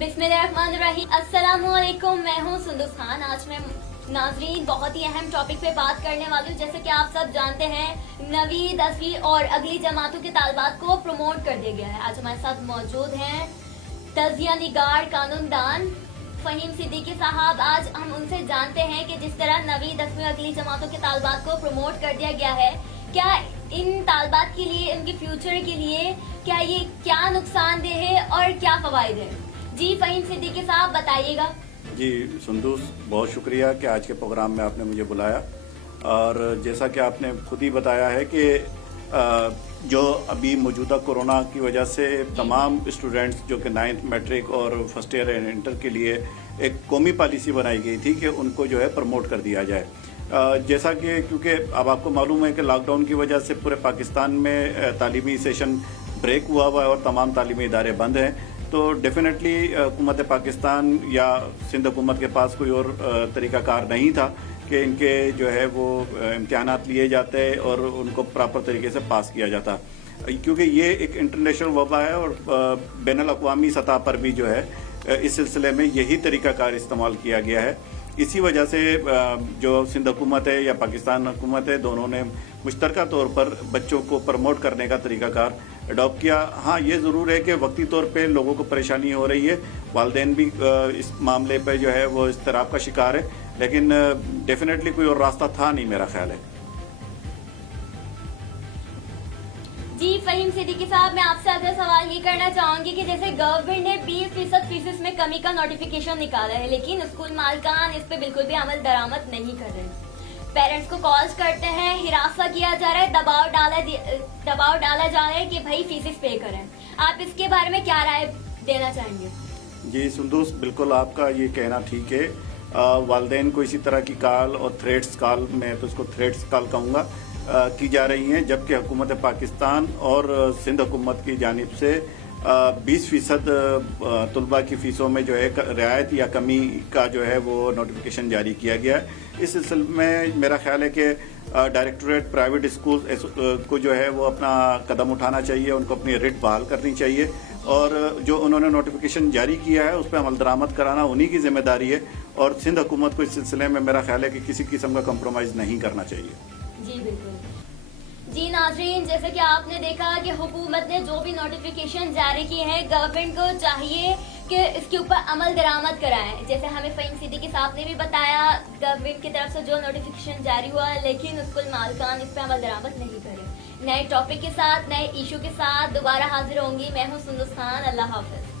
बिस्मिल्लाहिर्रहमानिर्रहीम। अस्सलामुअलैकुम, मैं हूँ सुंदस खान। आज मैं नाजरीन बहुत ही अहम टॉपिक पे बात करने वाली हूँ। जैसे कि आप सब जानते हैं, 9वीं 10वीं और अगली जमातों के तालबात को प्रमोट कर दिया गया है। आज हमारे साथ मौजूद हैं तज़किया निगार कानूनदान फ़हीम सिद्दीकी साहब। आज हम उनसे जानते हैं कि जिस तरह 9वीं 10वीं अगली जमातों के तालबात को प्रमोट कर दिया गया है, क्या इन तालबात के लिए, इनके फ्यूचर के लिए क्या ये क्या नुकसानदेह है और क्या फ़वाइद है? जी फ़हीम सिद्दीकी साहब बताइएगा। जी सुंदूस, बहुत शुक्रिया कि आज के प्रोग्राम में आपने मुझे बुलाया। और जैसा कि आपने खुद ही बताया है कि जो अभी मौजूदा कोरोना की वजह से तमाम स्टूडेंट्स जो कि 9th मैट्रिक और फर्स्ट ईयर एंड इंटर के लिए एक कौमी पॉलिसी बनाई गई थी कि उनको जो है प्रमोट कर दिया जाए। जैसा कि क्योंकि अब आपको मालूम है कि लॉकडाउन की वजह से पूरे पाकिस्तान में तालीमी सेशन ब्रेक हुआ है और तमाम तालीमी इदारे बंद हैं, तो डेफिनेटली हुकूमत पाकिस्तान या सिंध हुकूमत के पास कोई और तरीक़ाकार नहीं था कि इनके जो है वो इम्तिहानात लिए जाते और उनको प्रॉपर तरीके से पास किया जाता, क्योंकि ये एक इंटरनेशनल वबा है और बैनुल-अक़वामी सतह पर भी जो है इस सिलसिले में यही तरीक़ाकार इस्तेमाल किया गया है। इसी वजह से जो सिंध हुकूमत है या पाकिस्तान हुकूमत है, दोनों ने मुश्तरका तौर पर बच्चों को प्रमोट करने का तरीक़ाकार अडॉप्ट किया। हाँ, ये ज़रूर है कि वक्ती तौर पे लोगों को परेशानी हो रही है, वालिदैन भी इस मामले पे जो है वो इज़्तिराब का शिकार है, लेकिन डेफिनेटली कोई और रास्ता था नहीं, मेरा ख्याल है। जी फ़हीम सिद्दीकी साहब, मैं आपसे अगला सवाल ये करना चाहूंगी कि जैसे गवर्नमेंट ने 20% फीस में कमी का नोटिफिकेशन निकाला है, लेकिन स्कूल मालिकान इस पे बिल्कुल भी अमल दरामद नहीं कर रहे। पेरेंट्स को कॉल्स करते हैं, हिरासा किया जा रहा है, दबाव डाला जा रहा है कि भाई फीसेस पे करें। आप इसके बारे में क्या राय देना चाहेंगे? जी सुंदूस, बिल्कुल आपका ये कहना ठीक है। वालिदैन को इसी तरह की कॉल और थ्रेट्स कॉल, मैं तो उसको थ्रेट्स कॉल कहूँगा, की जा रही हैं, जबकि हुकूमत पाकिस्तान और सिंध हुकूमत की जानिब से 20% तलबा की फ़ीसों में जो है रियायत या कमी का जो है वो नोटिफिकेशन जारी किया गया है। इस सिलसिले में मेरा ख्याल है कि डायरेक्टरेट प्राइवेट स्कूल को जो है वो अपना कदम उठाना चाहिए, उनको अपनी रिट बहाल करनी चाहिए और जो उन्होंने नोटिफिकेशन जारी किया है उस पर अमल दरामद कराना उन्हीं की जिम्मेदारी है। और सिंध हुकूमत को इस सिलसिले में मेरा ख्याल है कि किसी किस्म का कम्प्रोमाइज़ नहीं करना चाहिए। जी बिल्कुल। जी नाज़रीन, जैसे कि आपने देखा कि हुकूमत ने जो भी नोटिफिकेशन जारी किए हैं, गवर्नमेंट को चाहिए कि इसके ऊपर अमल दरामद कराएं। जैसे हमें फ़हीम सिद्दीकी साहब ने भी बताया, गवर्नमेंट की तरफ से जो नोटिफिकेशन जारी हुआ है, लेकिन स्कूल मालिकान इस पर अमल दरामद नहीं करे। नए टॉपिक के साथ, नए इशू के साथ दोबारा हाजिर होंगी। मैं हूँ सुंदस खान। अल्लाह हाफ़िज़।